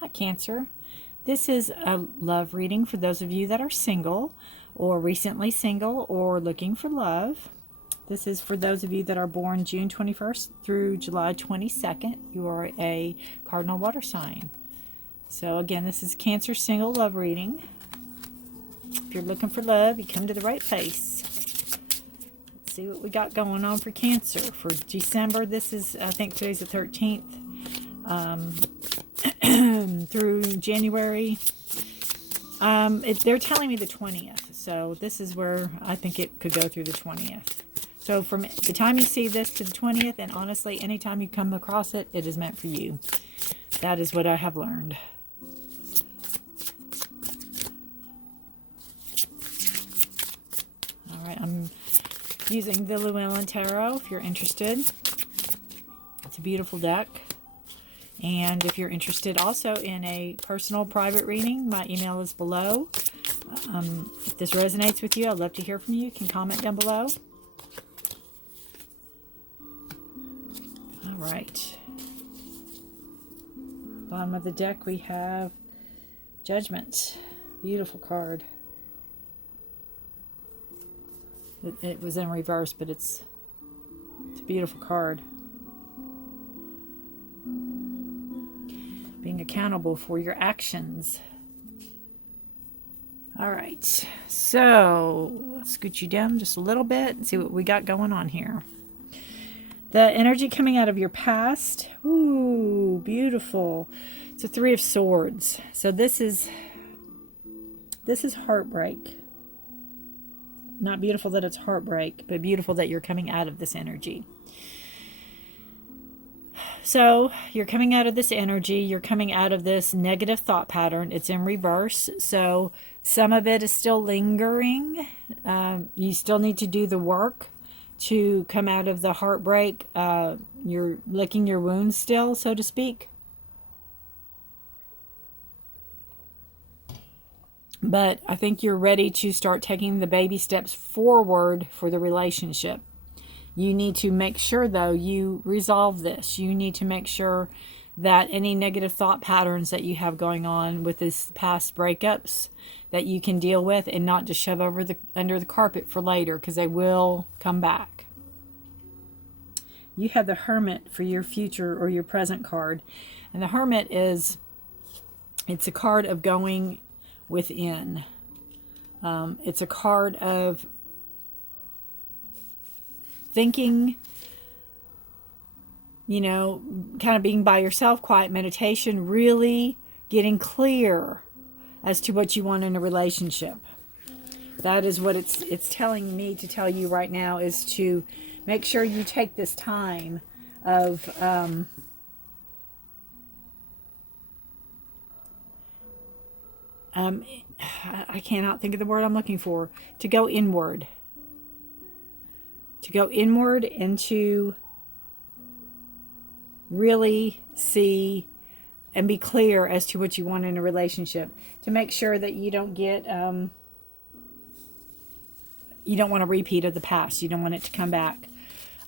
Hi, Cancer. This is a love reading for those of you that are single or recently single or looking for love. This is for those of you that are born June 21st through July 22nd. You are a cardinal water sign. So again, this is Cancer single love reading. If you're looking for love, you come to the right place. Let's see what we got going on for Cancer for December. This is, I think today's the 13th. Through January. They're telling me the 20th. So this is where I think it could go through the 20th. So from the time you see this to the 20th, and honestly, anytime you come across it, it is meant for you. That is what I have learned. All right, I'm using the Llewellyn Tarot if you're interested. It's a beautiful deck. And if you're interested also in a personal private reading, my email is below. If this resonates with you, I'd love to hear from you. You can comment down below. All right. Bottom of the deck we have Judgment. Beautiful card. It was in reverse, but it's a beautiful card. Being accountable for your actions. All right, so let's scoot you down just a little bit and see what we got going on here. The energy coming out of your past. Ooh, beautiful. It's a Three of Swords. So this is heartbreak. Not beautiful that it's heartbreak, but beautiful that you're coming out of this energy. So you're coming out of this energy, you're coming out of this negative thought pattern. It's in reverse. So some of it is still lingering. You still need to do the work to come out of the heartbreak. You're licking your wounds still, so to speak. But I think you're ready to start taking the baby steps forward for the relationship. You need to make sure, though, you resolve this. You need to make sure that any negative thought patterns that you have going on with this past breakups that you can deal with and not just shove under the carpet for later, because they will come back. You have the Hermit for your future or your present card. And the Hermit it's a card of going within. It's a card of thinking, kind of being by yourself, quiet meditation, really getting clear as to what you want in a relationship. That is what it's telling me to tell you right now, is to make sure you take this time of I cannot think of the word I'm looking for, to go inward. To go inward and to really see and be clear as to what you want in a relationship. To make sure that you don't get, you don't want a repeat of the past. You don't want it to come back.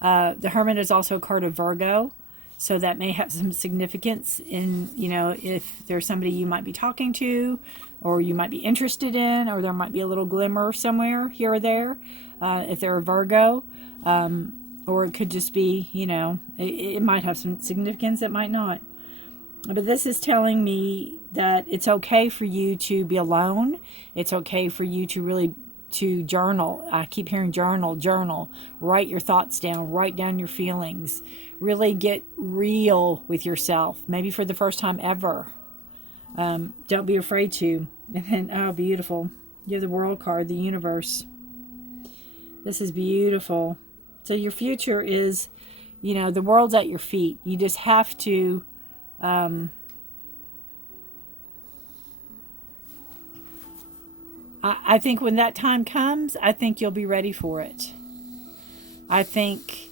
The Hermit is also a card of Virgo. So that may have some significance in, if there's somebody you might be talking to or you might be interested in, or there might be a little glimmer somewhere here or there, if they're a Virgo. Or it could just be, it might have some significance, it might not. But this is telling me that it's okay for you to be alone. It's okay for you to journal. I keep hearing journal. Write your thoughts down. Write down your feelings. Really get real with yourself. Maybe for the first time ever. Don't be afraid to. And then, oh, beautiful. You have the World card, the universe. This is beautiful. So your future is, the world's at your feet. You just have to I think when that time comes, I think you'll be ready for it. I think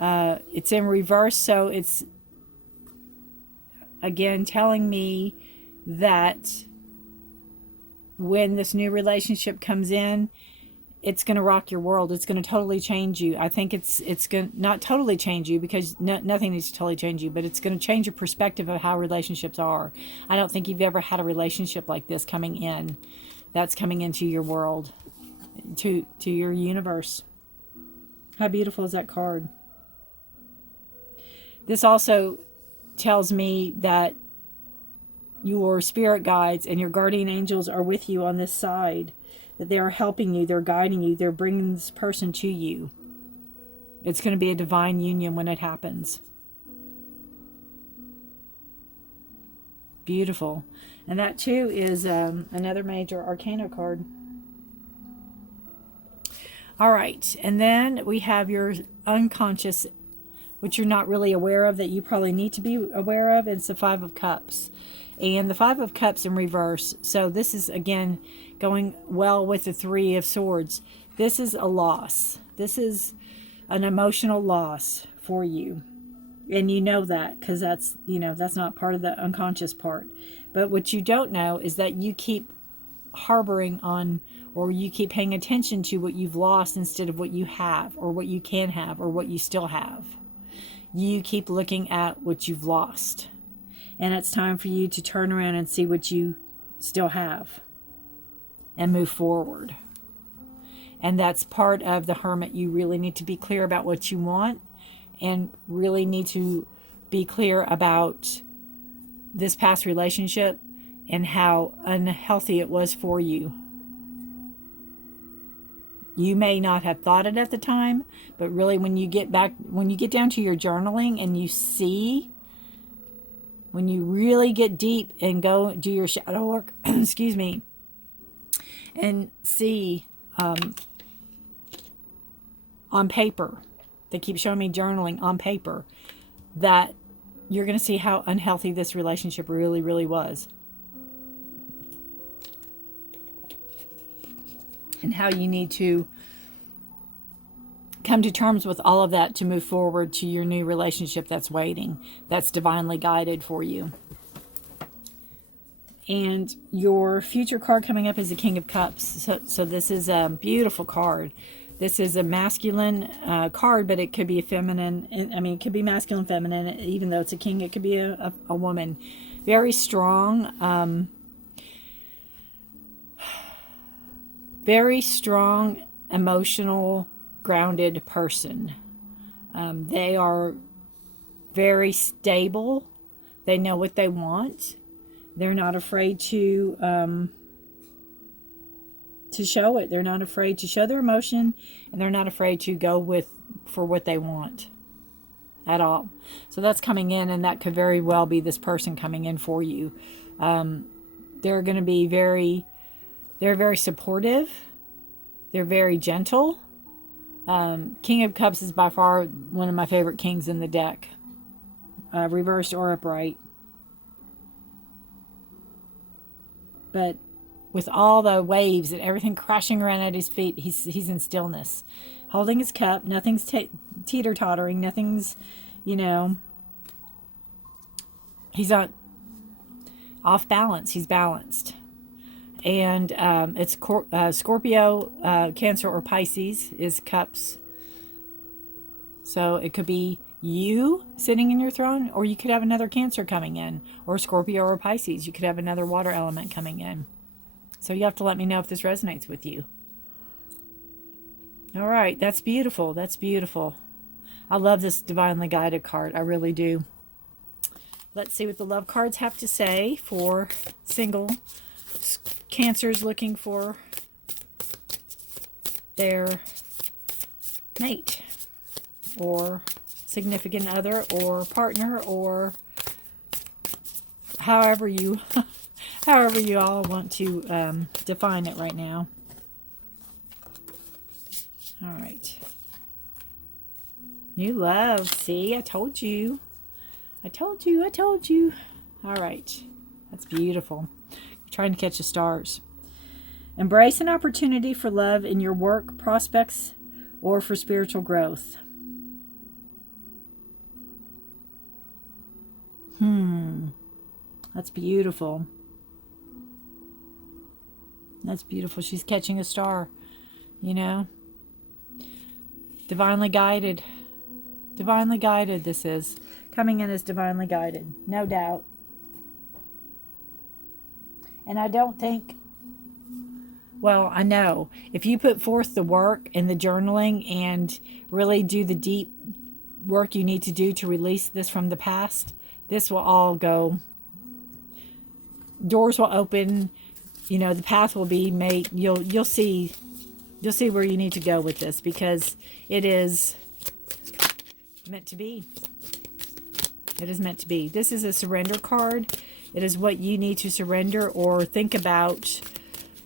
it's in reverse, so it's, again, telling me that when this new relationship comes in, it's going to rock your world. It's going to totally change you. I think it's going to not totally change you, because nothing needs to totally change you, but it's going to change your perspective of how relationships are. I don't think you've ever had a relationship like this coming in. That's coming into your world, to your universe. How beautiful is that card? This also tells me that your spirit guides and your guardian angels are with you on this side, that they are helping you, they're guiding you, they're bringing this person to you. It's going to be a divine union when it happens. Beautiful. And that too is another major arcana card. All right, and then we have your unconscious, which you're not really aware of, that you probably need to be aware of. It's the Five of Cups. And the Five of Cups in reverse. So this is, again, going well with the Three of Swords. This is a loss. This is an emotional loss for you. And you know that, because that's, you know, that's not part of the unconscious part. But what you don't know is that you keep harboring on, or you keep paying attention to what you've lost instead of what you have, or what you can have, or what you still have. You keep looking at what you've lost. And it's time for you to turn around and see what you still have and move forward. And that's part of the Hermit. You really need to be clear about what you want, and really need to be clear about this past relationship and how unhealthy it was for you. You may not have thought it at the time, but really when you get down to your journaling and you see, when you really get deep and go do your shadow work, excuse me, and see on paper, they keep showing me journaling on paper, that you're going to see how unhealthy this relationship really, really was. And how you need to come to terms with all of that to move forward to your new relationship that's waiting, that's divinely guided for you. And your future card coming up is the King of Cups. So this is a beautiful card. This is a masculine card, but it could be a feminine. I mean, it could be masculine, feminine. Even though it's a king, it could be a woman. Very strong. Very strong, emotional, grounded person. They are very stable. They know what they want. They're not afraid to show it. They're not afraid to show their emotion, and they're not afraid to go for what they want at all. So that's coming in, and that could very well be this person coming in for you. They're going to be they're very supportive. They're very gentle. King of Cups is by far one of my favorite kings in the deck, reversed or upright. But with all the waves and everything crashing around at his feet, he's in stillness, holding his cup. Nothing's teeter-tottering. Nothing's, he's not off balance. He's balanced. And it's Scorpio, Cancer, or Pisces is cups. So it could be you sitting in your throne, or you could have another Cancer coming in, or Scorpio or Pisces. You could have another water element coming in. So you have to let me know if this resonates with you. All right, that's beautiful. That's beautiful. I love this divinely guided card. I really do. Let's see what the love cards have to say for single Cancers looking for their mate, or significant other, or partner, or however you all want to define it right now. All right. New love. See, I told you. I told you. I told you. All right. That's beautiful. Trying to catch the stars. Embrace an opportunity for love in your work prospects or for spiritual growth. That's beautiful. That's beautiful. She's catching a star. You know, divinely guided. Divinely guided, this is. Coming in as divinely guided, no doubt. And I don't think, well, I know, if you put forth the work and the journaling and really do the deep work you need to do to release this from the past, this will all go, doors will open, you know, the path will be made. You'll see where you need to go with this, because it is meant to be. It is meant to be. This is a surrender card. It is what you need to surrender or think about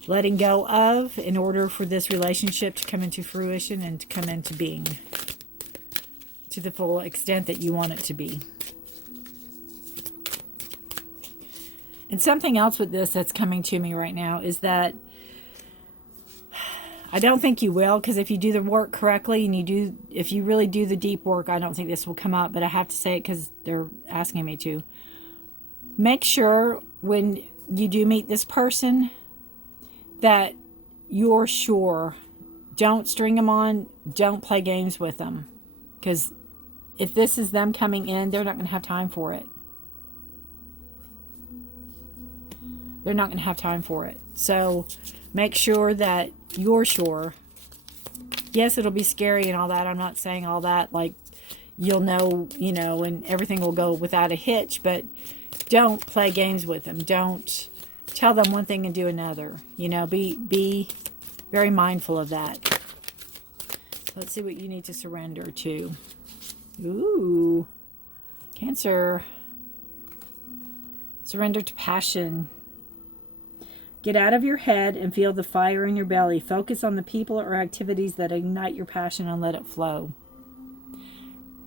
letting go of in order for this relationship to come into fruition and to come into being to the full extent that you want it to be. And something else with this that's coming to me right now is that I don't think you will, because if you do the work correctly and if you really do the deep work, I don't think this will come up, but I have to say it because they're asking me to. Make sure when you do meet this person that you're sure. Don't string them on. Don't play games with them, because if this is them coming in, they're not going to have time for it. They're not going to have time for it. So make sure that you're sure. Yes, it'll be scary and all that. I'm not saying all that like you'll know, you know, and everything will go without a hitch, but don't play games with them. Don't tell them one thing and do another. You know, be very mindful of that. Let's see what you need to surrender to. Ooh, Cancer. Surrender to passion. Get out of your head and feel the fire in your belly. Focus on the people or activities that ignite your passion and let it flow.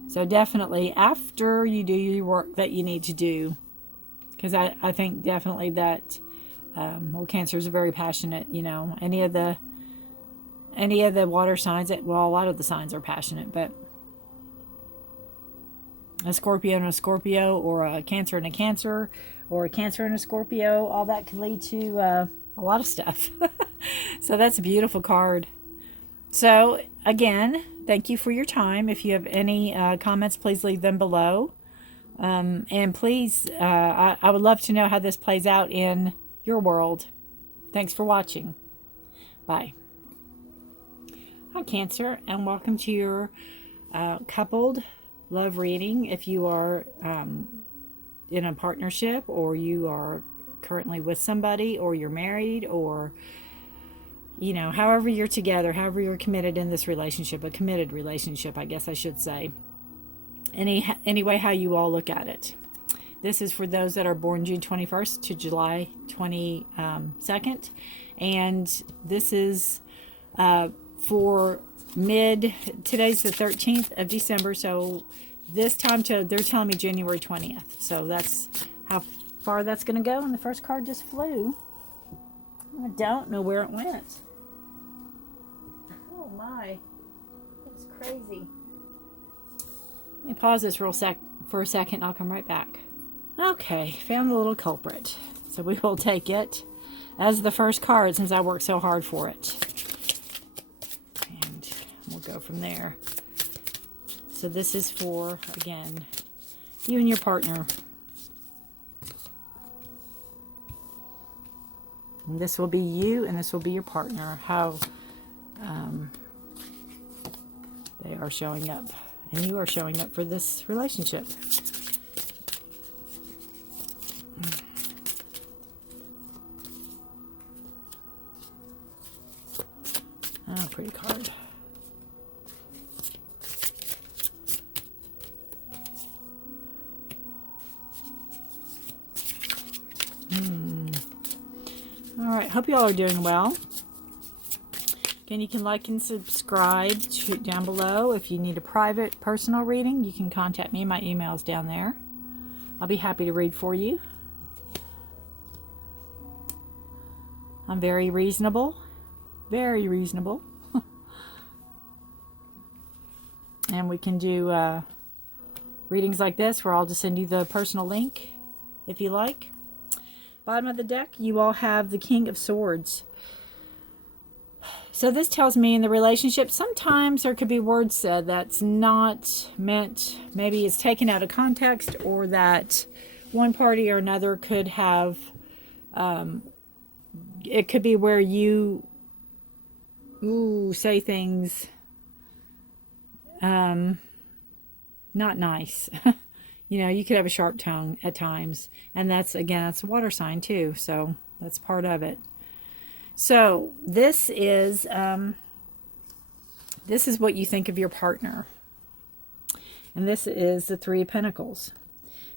So definitely after you do your work that you need to do, because I think definitely that, well, Cancers are very passionate, you know. Any of the water signs, well, a lot of the signs are passionate, but a Scorpio and a Scorpio, or a Cancer and a Cancer, or a Cancer and a Scorpio, all that can lead to a lot of stuff. So that's a beautiful card. So again, thank you for your time. If you have any comments, please leave them below. And please, I would love to know how this plays out in your world. Thanks for watching. Bye. Hi, Cancer, and welcome to your coupled love reading. If you are in a partnership, or you are currently with somebody, or you're married, or, you know, however you're together, however you're committed in this relationship, a committed relationship, I guess I should say. Anyway, how you all look at it. This is for those that are born June 21st to July 22nd. And this is for today's the 13th of December. So this time they're telling me January 20th. So that's how far that's going to go. And the first card just flew. I don't know where it went. Oh my. That's crazy. Let me pause this for a second. I'll come right back. Okay, found the little culprit. So we will take it as the first card since I worked so hard for it. And we'll go from there. So this is for, again, you and your partner. And this will be you, and this will be your partner. How they are showing up. And you are showing up for this relationship. Oh, pretty card. All right, hope you all are doing well. Again, you can like and subscribe down below. If you need a private personal reading, you can contact me. My email's down there. I'll be happy to read for you. I'm very reasonable. Very reasonable. And we can do readings like this where I'll just send you the personal link if you like. Bottom of the deck, you all have the King of Swords. So this tells me in the relationship, sometimes there could be words said that's not meant, maybe it's taken out of context, or that one party or another could have, it could be where you say things not nice. You know, you could have a sharp tongue at times, and that's, again, that's a water sign too, so that's part of it. So this is what you think of your partner. And this is the Three of Pentacles.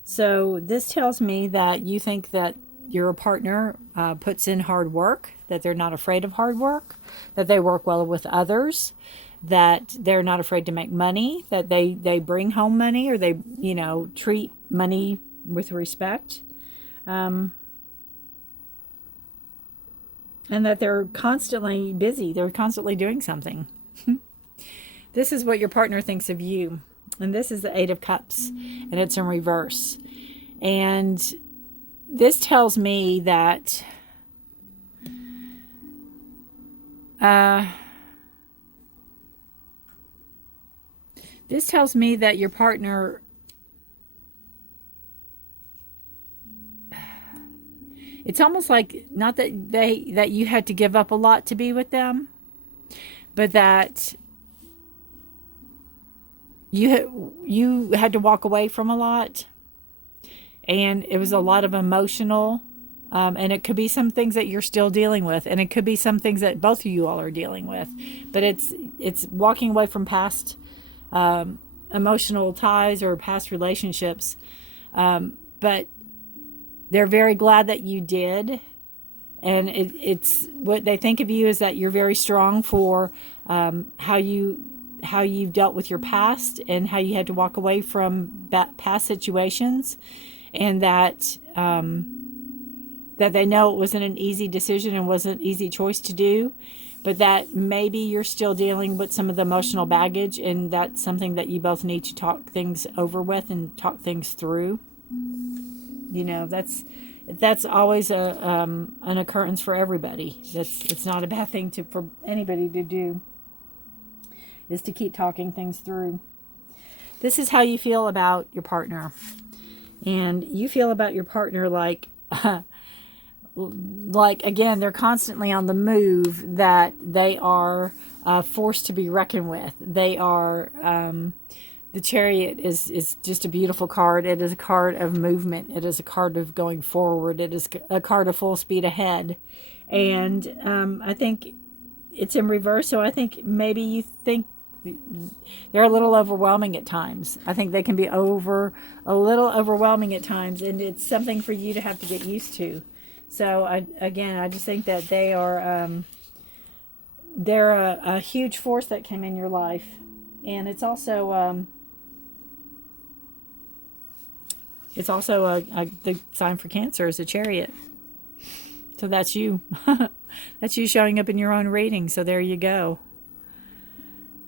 So this tells me that you think that your partner puts in hard work, that they're not afraid of hard work, that they work well with others, that they're not afraid to make money, that they bring home money, or they, you know, treat money with respect. And that they're constantly busy. They're constantly doing something. This is what your partner thinks of you. And this is the Eight of Cups. And it's in reverse. And this tells me that your partner, it's almost like, not that you had to give up a lot to be with them, but that you had to walk away from a lot, and it was a lot of emotional, and it could be some things that you're still dealing with, and it could be some things that both of you all are dealing with, but it's walking away from past emotional ties or past relationships, but they're very glad that you did. And it's what they think of you is that you're very strong for how you've dealt with your past, and how you had to walk away from past situations, and that they know it wasn't an easy decision and wasn't an easy choice to do, but that maybe you're still dealing with some of the emotional baggage, and that's something that you both need to talk things over with and talk things through. You know, that's always an occurrence for everybody. It's not a bad thing for anybody to do, is to keep talking things through. This is how you feel about your partner. And you feel about your partner like again, they're constantly on the move, that they are forced to be reckoned with. They are... the Chariot is just a beautiful card. It is a card of movement. It is a card of going forward. It is a card of full speed ahead. And I think it's in reverse. So I think maybe you think they're a little overwhelming at times. I think they can be a little overwhelming at times. And it's something for you to have to get used to. So I just think that they are... they're a huge force that came in your life. And it's also... the sign for Cancer is a Chariot. So that's you. That's you showing up in your own reading. So there you go.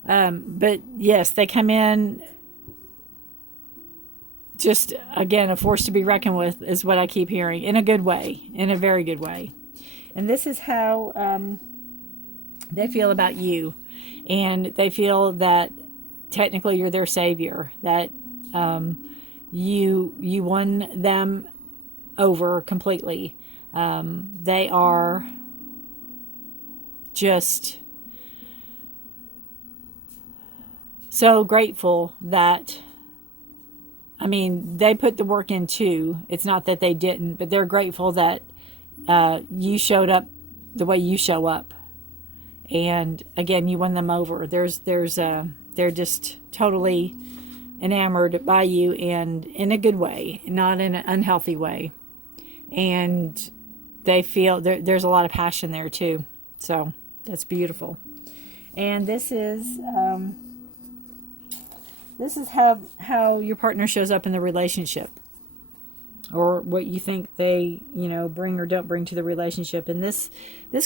But yes, they come in just, again, a force to be reckoned with is what I keep hearing, in a good way, in a very good way. And this is how they feel about you. And they feel that technically you're their savior, that you won them over completely. They are just so grateful that, I mean, they put the work in too. It's not that they didn't, but they're grateful that you showed up the way you show up. And again, you won them over. They're just totally enamored by you, and in a good way, not in an unhealthy way. And they feel there's a lot of passion there too. So that's beautiful. And this is how your partner shows up in the relationship, or what you think they, bring or don't bring to the relationship. And this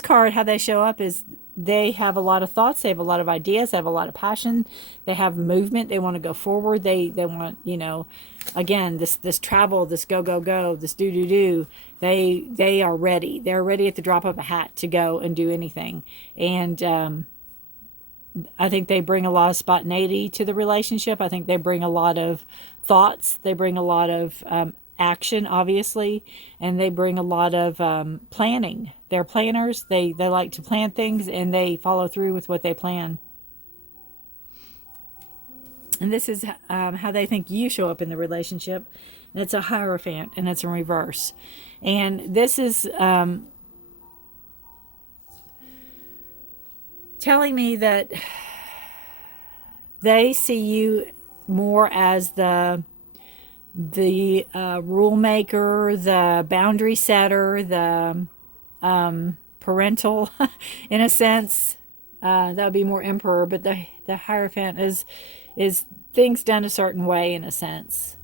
card, how they show up is they have a lot of thoughts, they have a lot of ideas, they have a lot of passion, they have movement, they want to go forward, they want, you know, again, this travel, this go, this do, they are ready. They're ready at the drop of a hat to go and do anything. And I think they bring a lot of spontaneity to the relationship. I think they bring a lot of thoughts. They bring a lot of action, obviously, and they bring a lot of planning. They're planners. They like to plan things, and they follow through with what they plan. And this is how they think you show up in the relationship. And it's a Hierophant, and it's in reverse. And this is telling me that they see you more as the rule maker, the boundary setter, the parental, in a sense. That would be more emperor, but the Hierophant is things done a certain way, in a sense.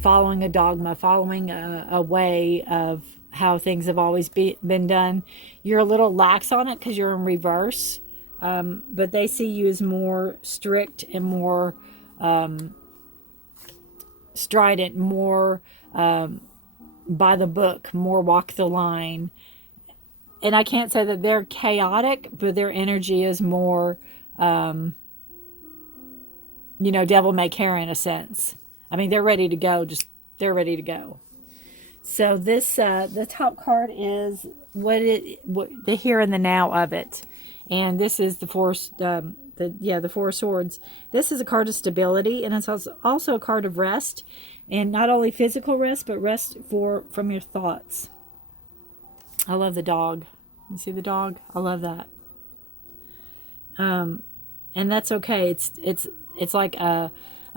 Following a dogma, following a way of how things have always been done. You're a little lax on it because you're in reverse, but they see you as more strict and more strident, more by the book, more walk the line. And I can't say that they're chaotic, but their energy is more, you know, devil may care, in a sense. I mean, they're ready to go. They're ready to go. So this, the top card is what the here and the now of it. And this is the Four of Swords. This is a card of stability, and it's also a card of rest. And not only physical rest, but rest from your thoughts. I love the dog. You see the dog? I love that. And that's okay. It's like a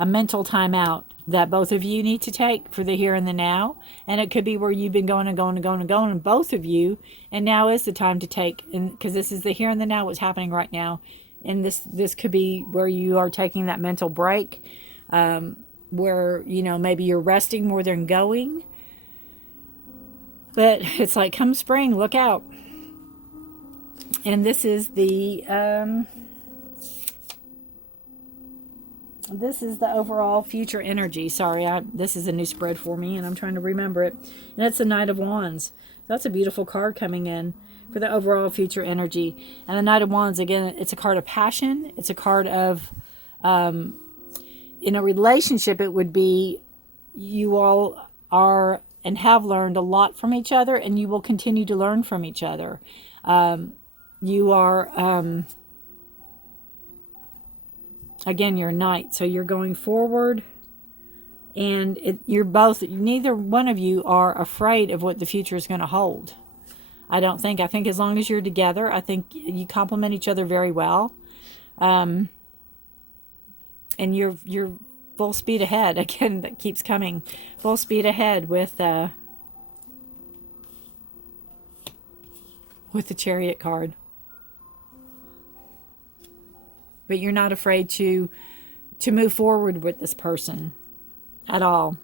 mental timeout that both of you need to take for the here and the now. And it could be where you've been going, and both of you, and now is the time to take, and because this is the here and the now, what's happening right now. And this could be where you are taking that mental break, where, you know, maybe you're resting more than going. But it's like, come spring, look out. And this is the overall future energy. Sorry, this is a new spread for me, and I'm trying to remember it. And it's the Knight of Wands. That's a beautiful card coming in for the overall future energy. And the Knight of Wands, again, it's a card of passion. It's a card of, in a relationship, it would be you all are and have learned a lot from each other, and you will continue to learn from each other. You are... again, you're a knight, so you're going forward, and you're both, neither one of you are afraid of what the future is going to hold. I think as long as you're together, I think you complement each other very well. And you're full speed ahead. Again, that keeps coming. Full speed ahead with the Chariot card. But you're not afraid to move forward with this person at all.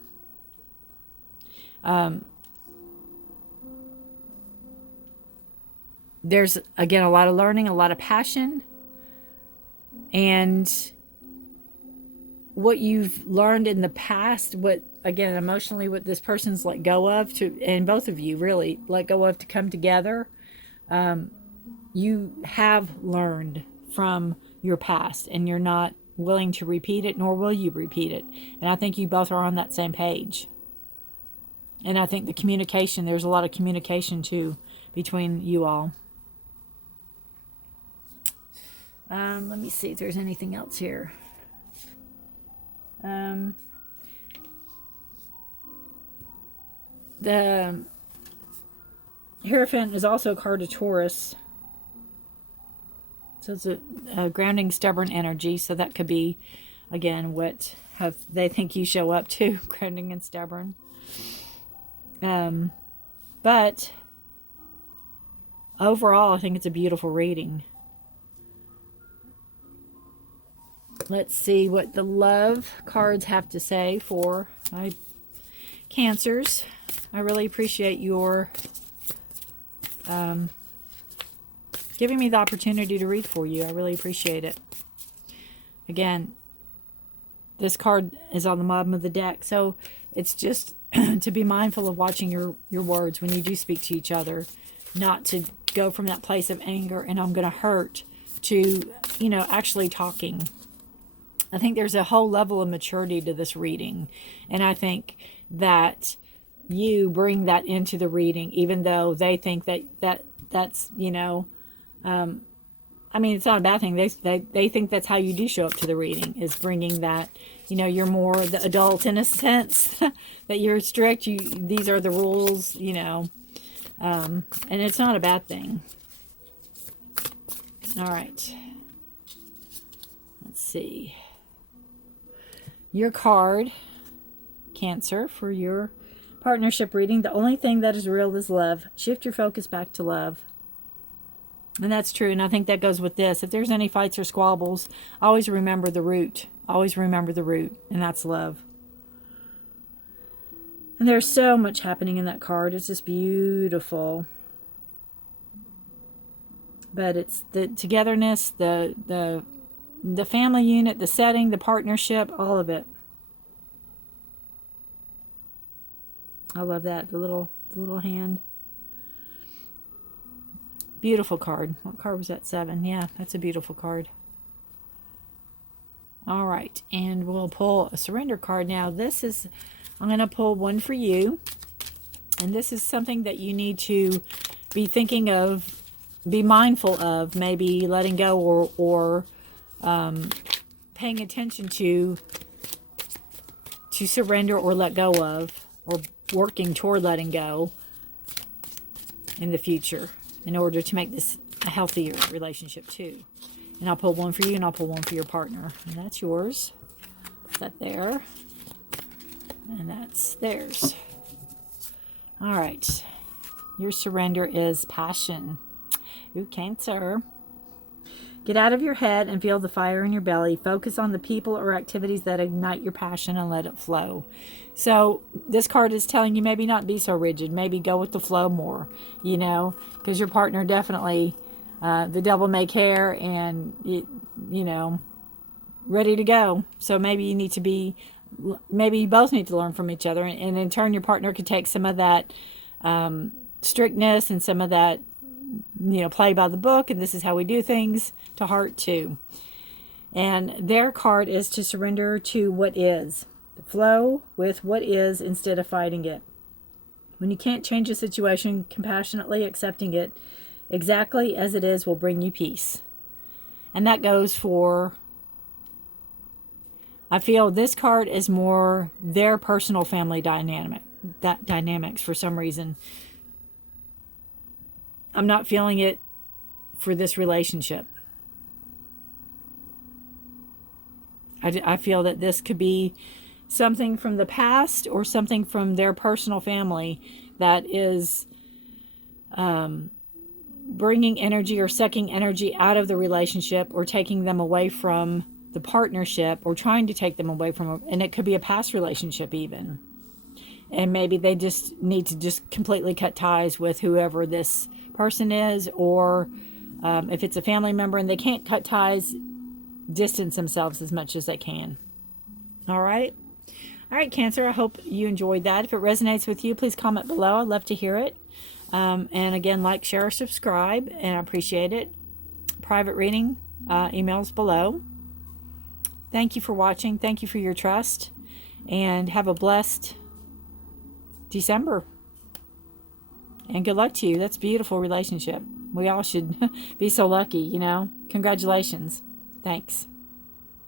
There's, again, a lot of learning, a lot of passion. And what you've learned in the past, what, again, emotionally, what this person's let go of, and both of you really let go of to come together, you have learned from your past, and you're not willing to repeat it, nor will you repeat it. And I think you both are on that same page. And I think the communication, there's a lot of communication too between you all. Let me see if there's anything else here. The Hierophant is also a card of Taurus. So it's a grounding, stubborn energy. So that could be, again, what they think you show up to, grounding and stubborn. But overall, I think it's a beautiful reading. Let's see what the love cards have to say for my Cancers. I really appreciate your giving me the opportunity to read for you. I really appreciate it. Again, this card is on the bottom of the deck, so it's just to be mindful of watching your words when you do speak to each other, not to go from that place of anger and I'm going to hurt to, you know, actually talking. I think there's a whole level of maturity to this reading, and I think that you bring that into the reading, even though they think that's, you know, I mean, it's not a bad thing. They think that's how you do show up to the reading, is bringing that, you know, you're more the adult in a sense, that you're strict. These are the rules, you know, and it's not a bad thing. All right. Let's see. Your card, Cancer, for your partnership reading. The only thing that is real is love. Shift your focus back to love. And that's true. And I think that goes with this. If there's any fights or squabbles, always remember the root. Always remember the root. And that's love. And there's so much happening in that card. It's just beautiful. But it's the togetherness, the family unit, the setting, the partnership, all of it. I love that. The little hand. Beautiful card. What card was that? 7. Yeah, that's a beautiful card. All right. And we'll pull a surrender card now. I'm going to pull one for you. And this is something that you need to be thinking of, be mindful of, maybe letting go or paying attention to surrender or let go of, or working toward letting go in the future in order to make this a healthier relationship too. And I'll pull one for you and I'll pull one for your partner. And that's yours. Put that there. And that's theirs. All right. Your surrender is passion. Ooh, Cancer. Get out of your head and feel the fire in your belly. Focus on the people or activities that ignite your passion and let it flow. So this card is telling you maybe not be so rigid. Maybe go with the flow more, you know, because your partner definitely, the devil may care and, you know, ready to go. So maybe you need to be, maybe you both need to learn from each other. And in turn, your partner could take some of that strictness and some of that, you know, play by the book, and this is how we do things, to heart too. And their card is to surrender to what is. Flow with what is instead of fighting it. When you can't change a situation, compassionately accepting it exactly as it is will bring you peace. And that goes for, I feel this card is more their personal family dynamics for some reason. I'm not feeling it for this relationship. I feel that this could be something from the past or something from their personal family that is bringing energy or sucking energy out of the relationship, or taking them away from the partnership, or trying to take them away from, and it could be a past relationship even. And maybe they just need to just completely cut ties with whoever this person is, or if it's a family member and they can't cut ties, distance themselves as much as they can. All right. All right, Cancer, I hope you enjoyed that. If it resonates with you, please comment below. I'd love to hear it. And again, like, share, subscribe, and I appreciate it. Private reading, emails below. Thank you for watching. Thank you for your trust. And have a blessed December. And good luck to you. That's a beautiful relationship. We all should be so lucky, you know. Congratulations. Thanks.